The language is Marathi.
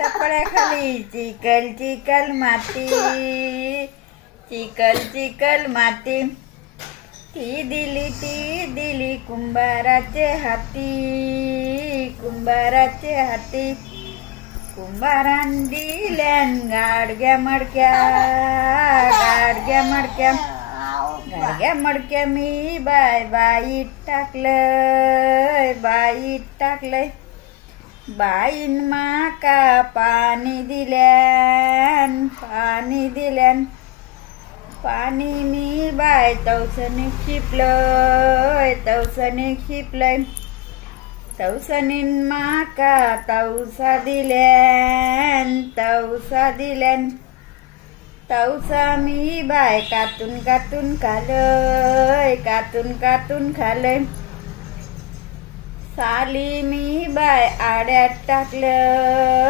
छपड्याखाली चिकल चिकल माती, चिकल चिकल माती. ती दिली कुंभाराचे हाती, कुंभाराचे हाती. कुंभारान दिल्यान गाडग्या मडक्या, गाडग्या मडक्या. गाडग्या मडक्या मी बाईत टाकलंय, बाईत टाकलंय. बाईन माका पाणी दिल्यान, पाणी दिल्यान. पाणी मी बाय तवसनी शिपलय, तवसनी शिपलय. तवसनीन माका तवसा दिल्यान, तवसा दिल्यान. तवसा मी बाय कातून कातून खालय, कातून कातून खालय. साली मी बाय आड्यात टाकलं.